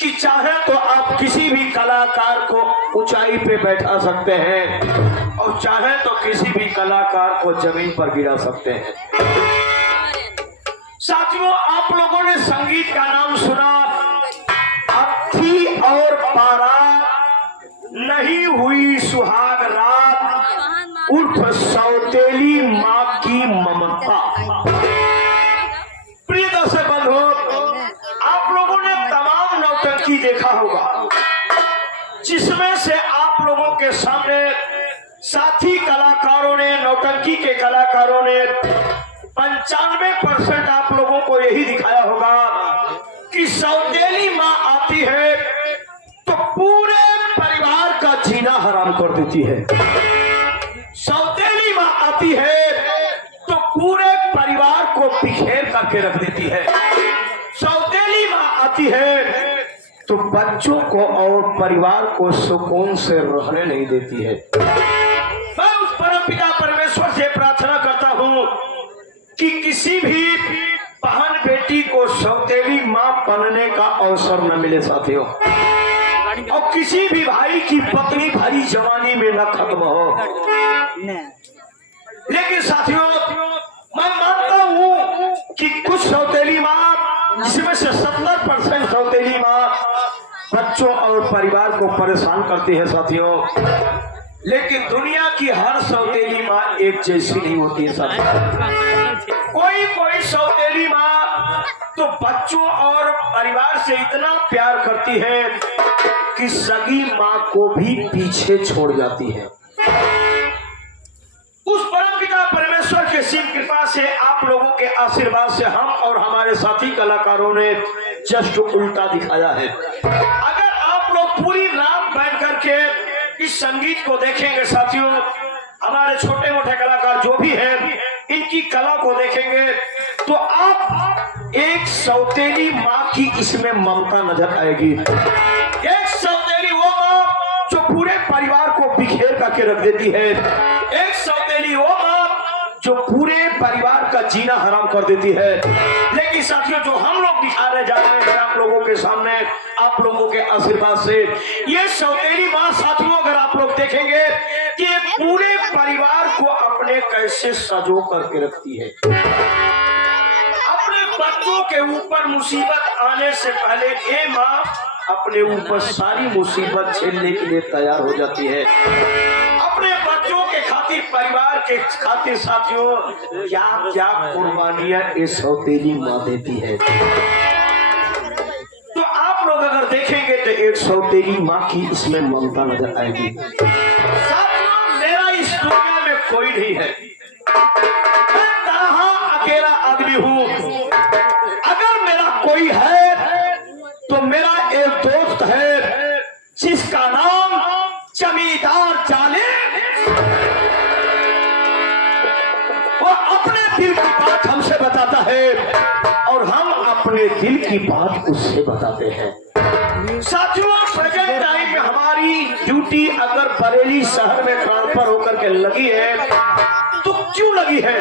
कि चाहे तो आप किसी भी कलाकार को ऊंचाई पे बैठा सकते हैं और चाहे तो किसी भी कलाकार को जमीन पर गिरा सकते हैं। साथियों, आप लोगों ने संगीत का नाम सुना, अर्थी और पारा, नहीं हुई सुहाग रात, उर्फ सौतेली माँ की ममता। प्रिय दर्शक बंधु, आप लोगों ने तमाम नौटंकी देखा होगा, जिसमें से आप लोगों के सामने साथी कलाकारों ने, नौटंकी के कलाकारों ने 95% आप लोगों को यही दिखाया होगा कि सौतेली माँ आती है तो पूरे परिवार का जीना हराम कर देती है। सौतेली माँ आती है तो पूरे परिवार को बिखेर करके रख देती है। सौतेली माँ आती है तो बच्चों को और परिवार को सुकून से रहने नहीं देती है। मैं उस परमपिता परमेश्वर से प्रार्थना करता हूँ कि किसी भी बहन बेटी को सौतेली माँ बनने का अवसर न मिले साथियों, और किसी भी भाई की पत्नी भरी जवानी में न खत्म हो। लेकिन साथियों, मैं मानता हूँ कि कुछ सौतेली माँ, जिसमें से 70% सौतेली माँ बच्चों और परिवार को परेशान करती है साथियों, लेकिन दुनिया की हर सौतेली माँ एक जैसी नहीं होती है साथियों। कोई सौतेली माँ तो बच्चों और परिवार से इतना प्यार करती है कि सगी माँ को भी पीछे छोड़ जाती है। उस परमपिता परमेश्वर के सिंह कृपा से, आप लोगों के आशीर्वाद से हम और हमारे साथी कलाकारों ने जस्ट उल्टा दिखाया है। अगर आप लोग पूरी रात बैठ करके इस संगीत को देखेंगे साथियों, हमारे छोटे मोटे कलाकार जो भी हैं, इनकी कला को देखेंगे तो आप एक सौतेली माँ की इसमें ममता नजर आएगी। एक सौतेली वो माँ जो पूरे परिवार को बिखेर करके रख देती है। एक सौतेली वो माँ जो पूरे परिवार का जीना हराम कर देती है। लेकिन साथियों, जो हम लोग दिखाने जा रहे हैं आप लोगों के सामने, आप लोगों के आशीर्वाद से, ये सौतेली माँ साथियों, अगर आप लोग देखेंगे कि पूरे परिवार को अपने कैसे सजो करके रखती है। अपने बच्चों के ऊपर मुसीबत आने से पहले ये माँ अपने ऊपर सारी मुसीबत झेलने के लिए तैयार हो जाती है। अपने बच्चों के खातिर, परिवार के खातिर साथियों, क्या क्या कुर्बानियां ये सौतेली माँ देती है। तो आप लोग अगर देखेंगे तो एक सौतेली माँ की इसमें ममता नजर आएगी। साथियों, मेरा इस दुनिया में कोई नहीं है, मैं तन्हा अकेला आदमी हूँ। अगर मेरा कोई है तो मेरा एक दोस्त है जिसका नाम जमींदार जालिम। वो अपने दिल की बात हमसे बताता है और हम अपने दिल की बात उससे बताते हैं। साथियों, प्रेजेंट टाइम में हमारी ड्यूटी अगर बरेली शहर में ट्रांसफर होकर के लगी है तो क्यों लगी है?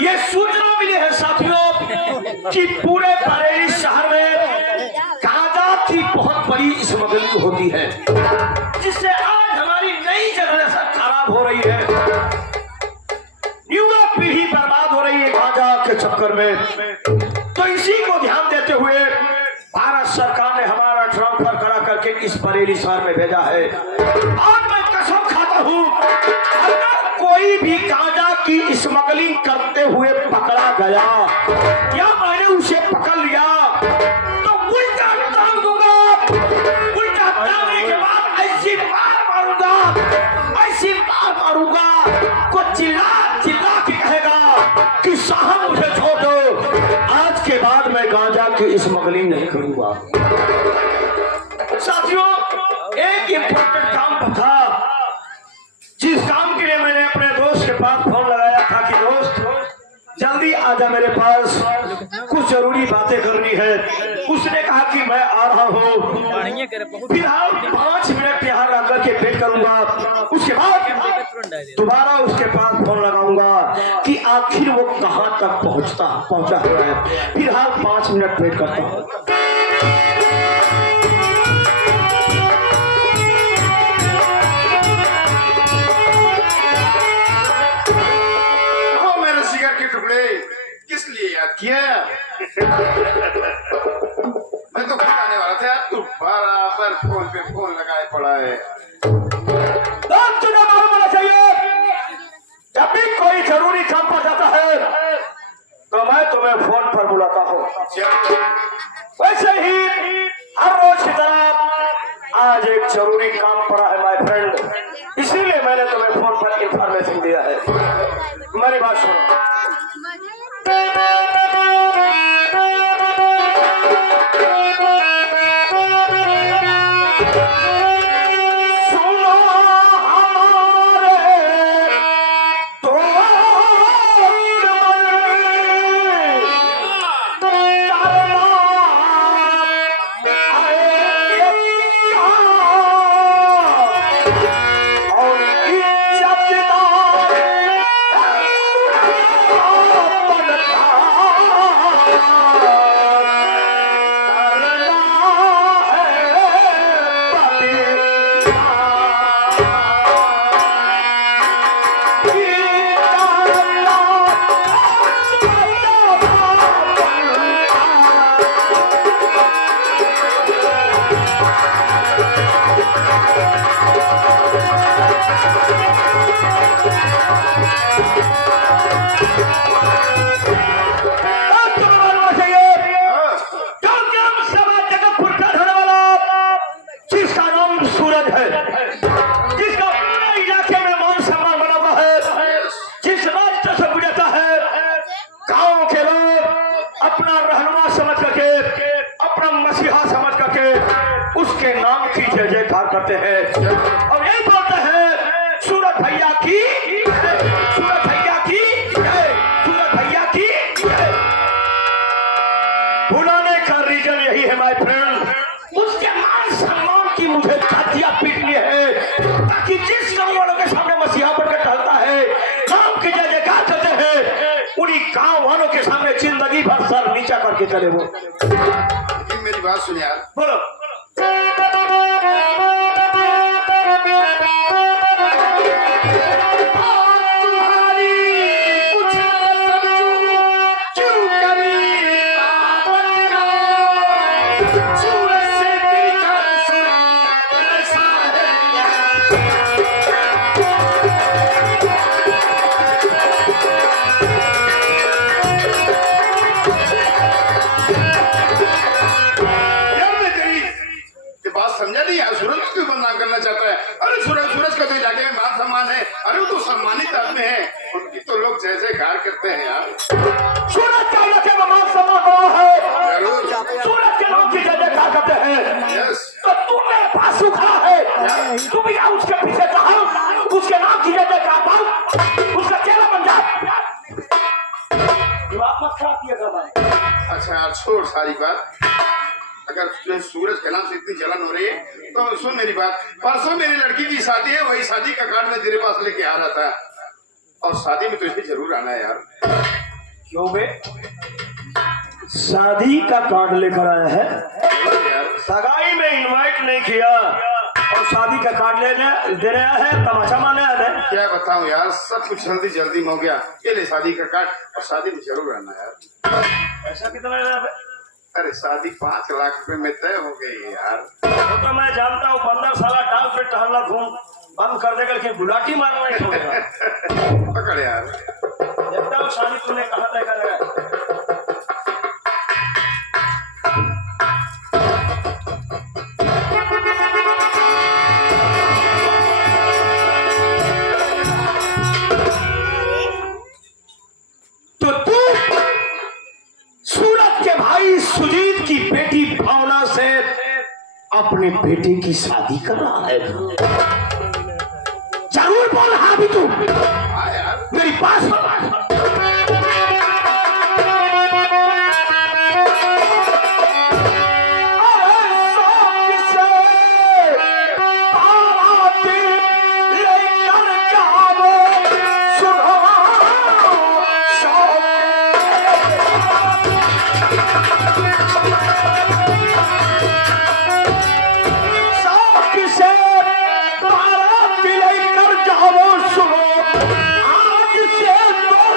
ये सूचना मिली है साथियों कि पूरे बरेली शहर में गांजा की बहुत बड़ी स्मगलिंग होती है, जिससे आज हमारी नई जनरेशन खराब हो रही है, युवा पीढ़ी बर्बाद हो रही है गांजा के चक्कर में। तो इसी को ध्यान देते हुए भारत सरकार ने हमारा ट्रांसफर करा करके इस बरेली शहर में भेजा है। आज मैं कसम खाता हूँ, अगर कोई भी गांजा की स्मगलिंग करते हुए पकड़ा गया या मैंने उसे पकड़ लिया तो उल्टा टांग दूंगा। उल्टा टांगने के बाद ऐसी मार मारूंगा को चिल्ला चिल्ला के कहेगा कि साहब मुझे छोड़ दो, आज के बाद मैं गांजा की स्मगलिंग नहीं करूंगा। साथियों, एक इम्पोर्टेंट काम था, जिस काम के लिए मैंने अपने दोस्त के पास फोन लगाया था कि दोस्त जल्दी आजा मेरे पास, कुछ जरूरी बातें करनी है। उसने कहा कि मैं आ रहा हूँ, फिलहाल 5 मिनट यहाँ रह करके वेट करूंगा, उसके बाद दोबारा उसके पास फोन लगाऊंगा कि आखिर वो कहाँ तक पहुँचा हुआ है। फिलहाल 5 मिनट वेट करता हूँ। यार फोन पे फोन लगाए पड़ा है। तुम्हें मालूम होना चाहिए, जब भी कोई जरूरी काम पर जाता है तो मैं तुम्हें फोन पर बुलाता हूँ। वैसे ही हर रोज की तरह आज एक जरूरी काम पड़ा है माय फ्रेंड, इसीलिए मैंने तुम्हें फोन पर इंफॉर्मेशन दिया है। मेरी बात सुनो। उसके नाम की जय जयकार करते हैं और यही बोलते हैं सूरज भैया की, सूरज भैया की, सूरज भैया की। बुलाने का रीजन यही है माय फ्रेंड, उसके मान सम्मान की मुझे छातियां पीटनी है, ताकि जिस गांव वालों के सामने मसीहा बनकर टहलता है, नाम की जय जयकार करते हैं, उन्हीं गांव वालों के सामने जिंदगी भर सर नीचा करके चले वो। मेरी बात सुन यार। बोलो। समझा नहीं यार, सूरज क्यों बदनाम करना चाहता है? अरे सूरज का तो इलाके में मान सम्मान है, अरे वो तो सम्मानित आदमी है, उनकी तो लोग जय जयकार करते हैं यार। सूरज का इलाके में मान सम्मान बड़ा है, जरूर सूरज के नाम की जय जयकार करते हैं। यस। तो तुम मेरे पास खड़ा है, तुम भी उसके पीछे कहा, उसके नाम की जय जयकार करो, उसका चेहरा बन जा। आप मत खराब किया कर भाई। अच्छा यार छोड़ सारी बात, अगर तुझे सूरज के नाम से इतनी जलन हो रही है तो सुन मेरी बात। परसों मेरी लड़की की शादी है, वही शादी का कार्ड मैं तेरे पास लेके आ रहा था, और शादी में तुझे जरूर आना है यार। क्यों बे? शादी का कार्ड लेकर आया है यार? सगाई में इनवाइट नहीं किया और शादी का कार्ड दे रहा है, तमाशा माने आ रहे। क्या बताऊं यार, सब कुछ जल्दी जल्दी में हो गया। ये ले शादी का कार्ड, और शादी में जरूर आना यार। पैसा कितना है? अरे शादी 5 लाख रुपए में तय हो गई यार। वो तो मैं जानता हूँ, बंदर साला टाल पे टहलना घूम बंद कर देगा, लेकिन गुलाटी मारना नहीं छोड़ेगा। पकड़ यार। देखता हूँ शादी तुमने कहा तय करेगा। तो तू सूरज के भाई सुजीत की बेटी भावना से अपने बेटे की शादी कर रहा है। जरूर बोल हाँ भी तू मेरी पास आज से 2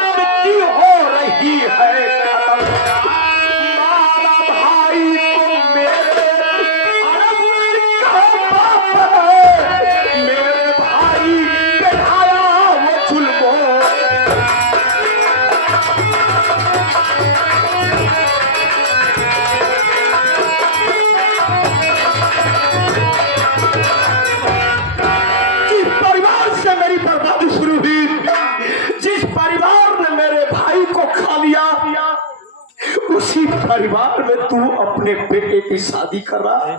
परिवार में तू अपने बेटे की शादी कर रहा है।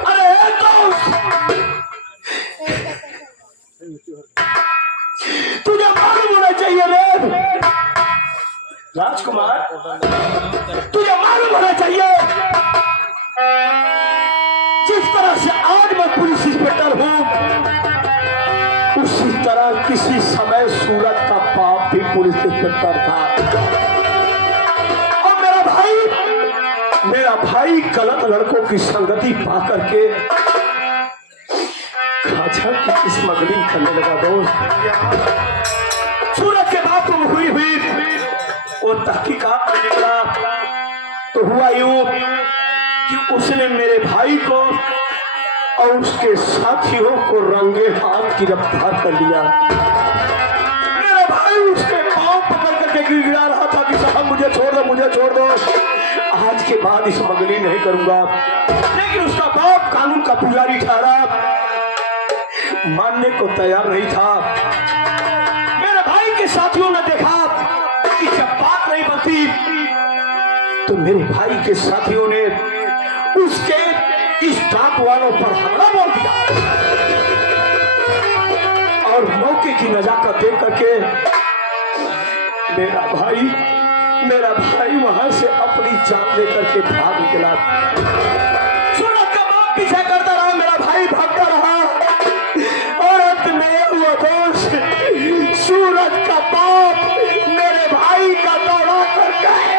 अरे दोस्त, तुझे मालूम होना चाहिए रे राजकुमार, तुझे मालूम होना चाहिए जिस तरह से आज मैं पुलिस इंस्पेक्टर हूं, उसी तरह किसी समय सूरत का बाप भी पुलिस इंस्पेक्टर था। और मेरा भाई गलत लड़कों की संगति पा करके खाजा की स्मगलिंग करने लगा। दोस्त, सूरत के बाप को हुई वो तहकीकात में निकला तो हुआ यूं कि उसने मेरे भाई को और उसके साथियों को रंगे हाथ गिरफ्तार कर लिया। मेरा भाई उसके पांव पकड़ करके गिड़गिड़ा रहा था कि साहब मुझे छोड़ दो, मुझे छोड़ दो, आज के बाद स्मगलिंग नहीं करूंगा। लेकिन उसका बाप कानून का पुजारी ठहरा, मानने को तैयार नहीं था। मेरे भाई के साथियों ने देखा कि जब बात नहीं बनती तो मेरे भाई के साथियों ने उसके इस डाक वालों पर हमला बोल दिया और मौके की नजाकत देख करके मेरा भाई वहां से अपनी जान लेकर के भाग निकला। सूरत का बाप पीछे करता रहा, मेरा भाई भागता रहा और अंत में हुआ दोस्त, सूरत का बाप मेरे भाई का दौड़ा कर गए।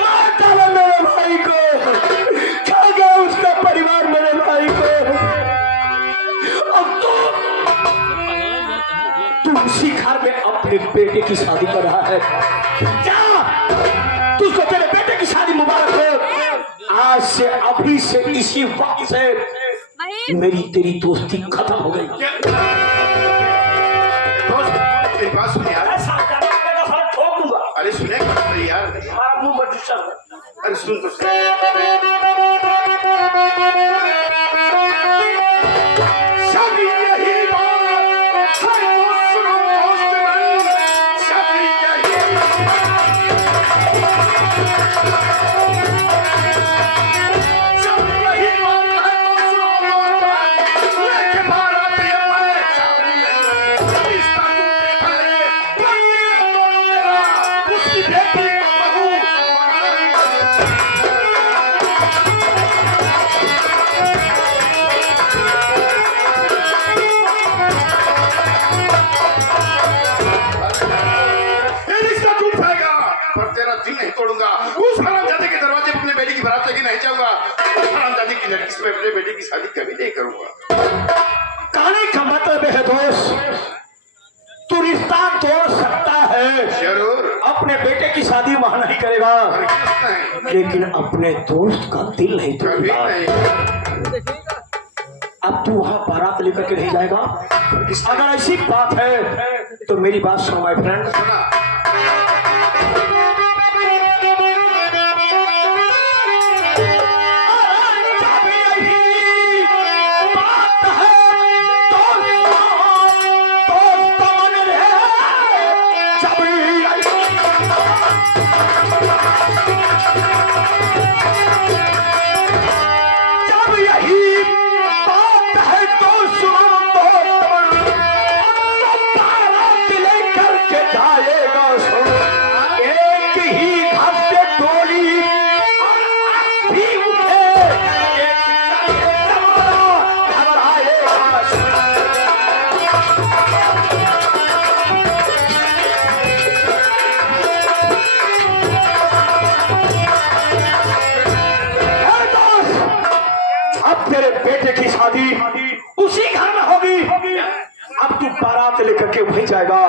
मार डाला मेरे भाई को, खा गया उसका परिवार मेरे भाई को। अब तू उसी घर में अपने बेटे की शादी कर रहा है। जा, तुझको तेरे बेटे की शादी मुबारक हो। आज से अभी से इसी वक्त से मेरी तेरी दोस्ती खत्म हो गई। दोस्त मेरी बात सुन यार। ठोक दूंगा। अरे सुने यार, हमारा मुंह मत डिस्टर्ब। अरे सुन तो सही। सब यही बात है, सुनो दोस्त मन, सब यही नहीं तोड़ूंगा। उस हरामजादे के दरवाजे पर अपने बेटी की बारात लेके नहीं जाऊंगा। उस हरामजादे की लड़की से अपने बेटे की शादी कभी नहीं करूंगा। कहने का मतलब है दोस्त, तू रिश्ता तोड़ सकता है, जरूर अपने बेटे की शादी वहां नहीं करेगा, लेकिन अपने दोस्त का दिल नहीं कभी तोड़ेगा। नहीं। अब तू वहां बारात लेकर के नहीं जाएगा। अगर ऐसी बात है तो मेरी बात सुनो माय फ्रेंड। सुना तेरे बेटे की शादी उसी घर में होगी। अब तू बारात लेकर के वहीं जाएगा।